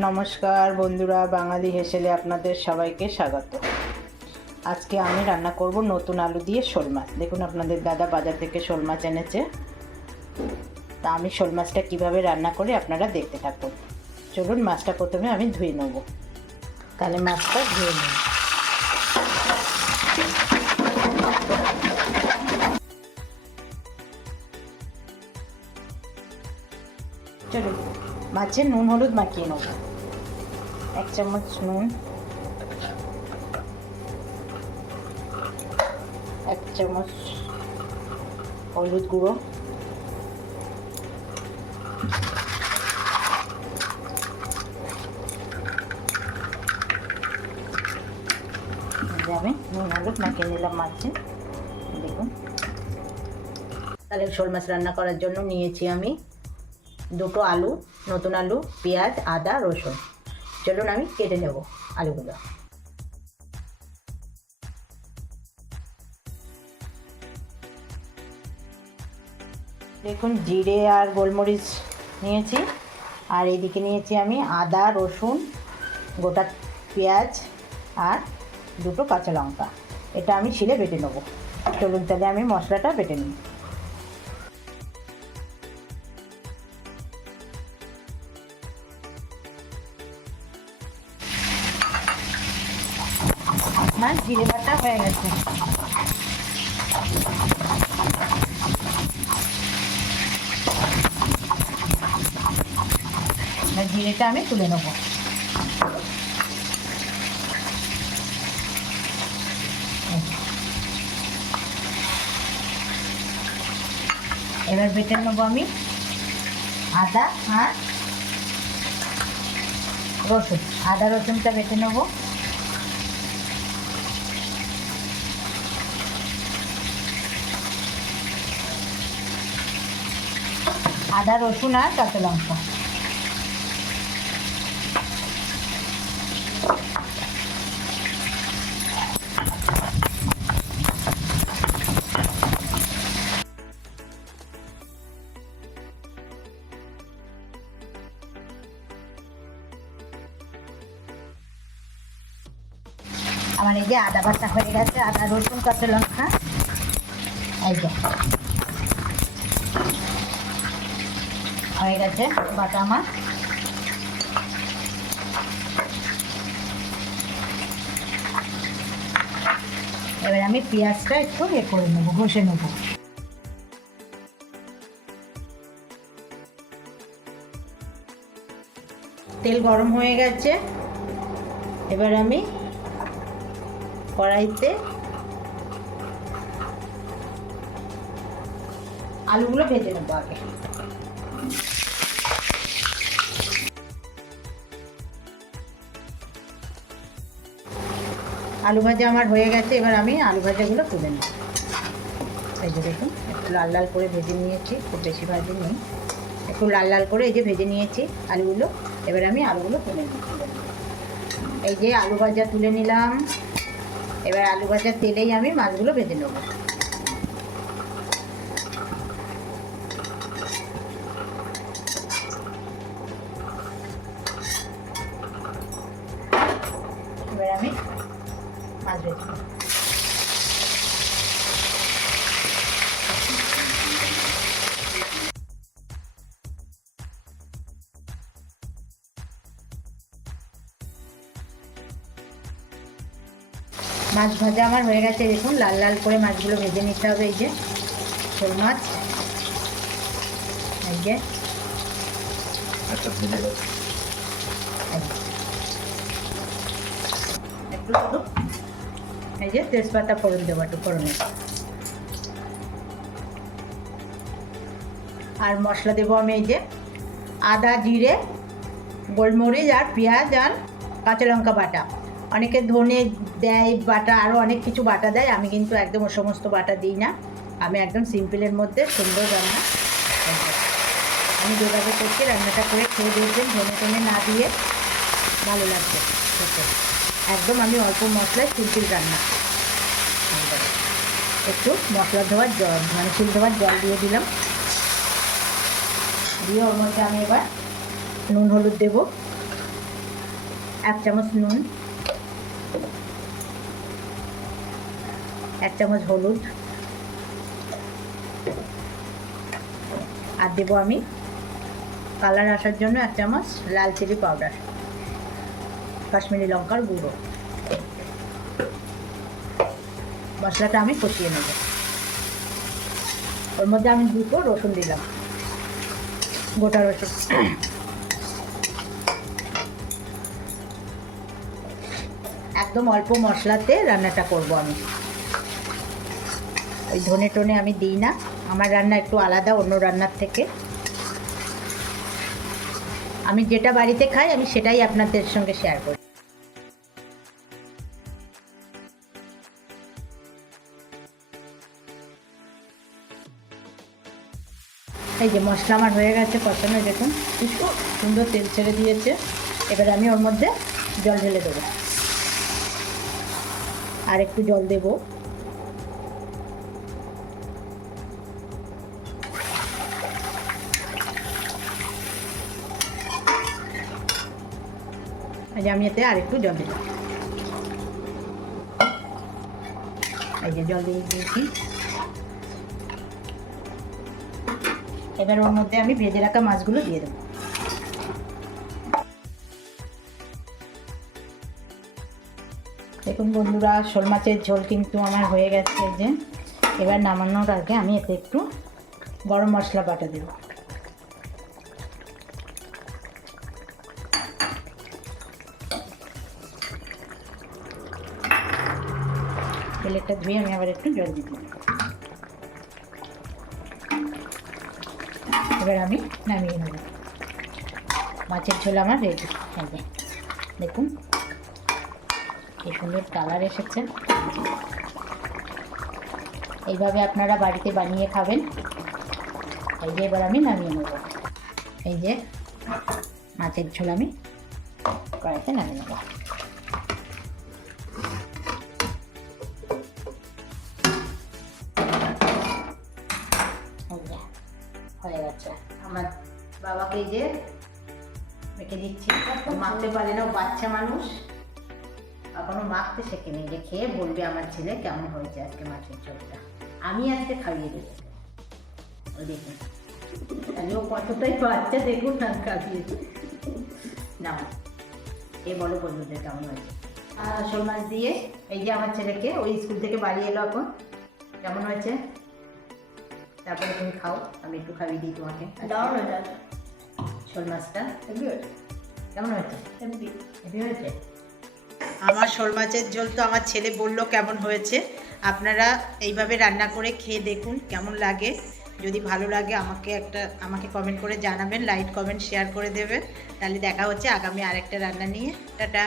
নমস্কার বন্ধুরা, বাঙালি হেসেলে আপনাদের সবাইকে স্বাগত। আজকে আমি রান্না করব নতুন আলু দিয়ে শোল মাছ। দেখুন, আপনাদের দাদা বাজার থেকে শোল মাছ এনেছে। তা আমি শোল মাছটা কীভাবে রান্না করি আপনারা দেখতে থাকুন। চলুন, মাছটা প্রথমে আমি ধুয়ে নেব। তাহলে মাছটা ধুয়ে নেব। চলুন, মাছে নুন হলুদ মাখিয়ে নেব। 1 চামচ নুন, 1 চামচ হলুদ গুঁড়ো, আমি নুন হলুদ মাখিয়ে নিলাম মাছে। দেখুন, তাহলে শোল মাছ রান্না করার জন্য নিয়েছি আমি 2টো আলু, নতুন আলু, পেঁয়াজ, আদা, রসুন। চলুন আমি কেটে নেব আলুগুলো। দেখুন, জিরে আর গোলমরিচ নিয়েছি, আর এইদিকে নিয়েছি আমি আদা, রসুন, গোটা পেঁয়াজ আর 2টো কাঁচা লঙ্কা। এটা আমি শিলে বেটে নেব। চলুন তাহলে আমি মশলাটা বেটে নিই। আমার জিরে বাটা হয়ে গেছে। জিরেটা আমি তুলে নেব। এবার বেটে নেব আমি আদা আর রসুন। আদা রসুনটা বেটে নেব। আদা রসুন আর কাঁচা লঙ্কা। আমার এই যে আদা বাটা হয়ে গেছে, আদা রসুন কাঁচা লঙ্কা, এই যে হয়ে গেছে বাটা আমার। এবার আমি পেঁয়াজটা একটু করে নেবো, ঘষে নেবো। তেল গরম হয়ে গেছে। এবার আমি কড়াইতে আলুগুলো ভেজে নেবো আগে। আলু ভাজা আমার হয়ে গেছে। এবার আমি আলু ভাজাগুলো তুলে নেব। এই যে দেখুন, একটু লাল লাল করে ভেজে নিয়েছি, খুব বেশি ভাজি নেই, একটু লাল লাল করে এই যে ভেজে নিয়েছি আলুগুলো। এবার আমি আলুগুলো তুলে নিই। এই যে আলু ভাজা তুলে নিলাম। এবার আলু ভাজার তেলেই আমি মাছগুলো ভেজে নেব। এবার আমি মাছ ভেজে নেব। মাছ ভাজা আমার হয়ে গেছে। দেখুন, লাল লাল করে মাছগুলো ভেজে নিতে হবে। এই যে শোল মাছ, এই যে একটু শুধু এই যে তেজপাতা ফোড়ন দেবো, একটু ফোড়নে। আর মশলা দেবো আমি এই যে আদা, জিরে, গোলমরিচ আর পেঁয়াজ আর কাঁচা লঙ্কা বাটা। অনেকে ধনে দেয় বাটা, আরও অনেক কিছু বাটা দেয়। আমি কিন্তু একদম ও সমস্ত বাটা দিই না। আমি একদম সিম্পলের মধ্যে সুন্দর রান্না। আমি যেভাবে করছি রান্নাটা করে খেয়ে দেখবেন, ধনে টনে না দিয়ে ভালো লাগবে খেতে। একদম আমি অল্প মশলায় সিম্পল রান্না। একটু মশলা ধোয়ার জল, মানে শিল ধোয়ার জল দিয়ে দিলাম। দিয়ে ওর মধ্যে আমি এবার নুন হলুদ দেবো। 1 চামচ নুন, 1 চামচ হলুদ, আর দেবো আমি কালার আসার জন্য 1 চামচ লাল চিলি পাউডার, কাশ্মীরি লঙ্কার গুঁড়ো। মশলাটা আমি কষিয়ে নেব। ওর মধ্যে আমি 2 রসুন দিলাম, গোটা রসুন। একদম অল্প মশলাতে রান্নাটা করব আমি। ওই ধনে টনে আমি দিই না, আমার রান্না একটু আলাদা অন্য রান্নার থেকে। আমি যেটা বাড়িতে খাই আমি সেটাই আপনাদের সঙ্গে শেয়ার করি। এই যে মশলা আমার হয়ে গেছে কষানো, দেখুন খুব সুন্দর তেল ছেড়ে দিয়েছে। এবার আমি ওর মধ্যে জল ঢেলে দেবো, আর একটু জল দেবো। আমি এতে আর একটু জল দিলাম। এই যে জল দিয়ে দিয়েছি। এবার ওর মধ্যে আমি ভেজে রাখা মাছগুলো দিয়ে দেবো। দেখুন বন্ধুরা, শোল মাছের ঝোল কিন্তু আমার হয়ে গেছে। যে এবার নামানোর আগে আমি এতে একটু গরম মশলা বাটা দেব। প্লেটটা ধুয়ে আমি আবার একটু জল দিয়ে দিই। এবার আমি নামিয়ে নেব। মাছের ঝোল আমার রেডি হবে। দেখুন কি সুন্দর কালার এসেছে। এইভাবে আপনারা বাড়িতে বানিয়ে খাবেন। এই যে এবার আমি নামিয়ে নেব। এই যে মাছের ঝোল আমি কড়াইতে নামিয়ে নেব। হয়ে গেছে। আমার বাবাকে এই যে মেখে দিচ্ছি, মাখতে পারে না, বাচ্চা মানুষ এখনো মাখতে শেখেনি। যে খেয়ে বলবে আমার ছেলে কেমন হয়েছে আজকে মাছের ঝোলটা। আমি আজকে খাইয়ে দেবো। ওই দেখুন তাহলে ও কতটাই বাচ্চা, দেখুন না খাইয়েছি না। এ বলো বন্ধুদের কেমন হয়েছে। শোল মাছ দিয়ে এই যে আমার ছেলেকে ওই স্কুল থেকে বাড়ি এলো, এখন কেমন হয়েছে তারপরে তুমি খাও, আমি একটু খাইয়ে দিই তোমাকে। শোল মাছটা কেমন হয়েছে? হেভি হয়েছে। আমার শোল মাছের ঝোল তো আমার ছেলে বললো কেমন হয়েছে। আপনারা এইভাবে রান্না করে খেয়ে দেখুন কেমন লাগে। যদি ভালো লাগে আমাকে কমেন্ট করে জানাবেন, লাইক কমেন্ট শেয়ার করে দেবেন। তাহলে দেখা হচ্ছে আগামী আরেকটা রান্না নিয়ে। টাটা।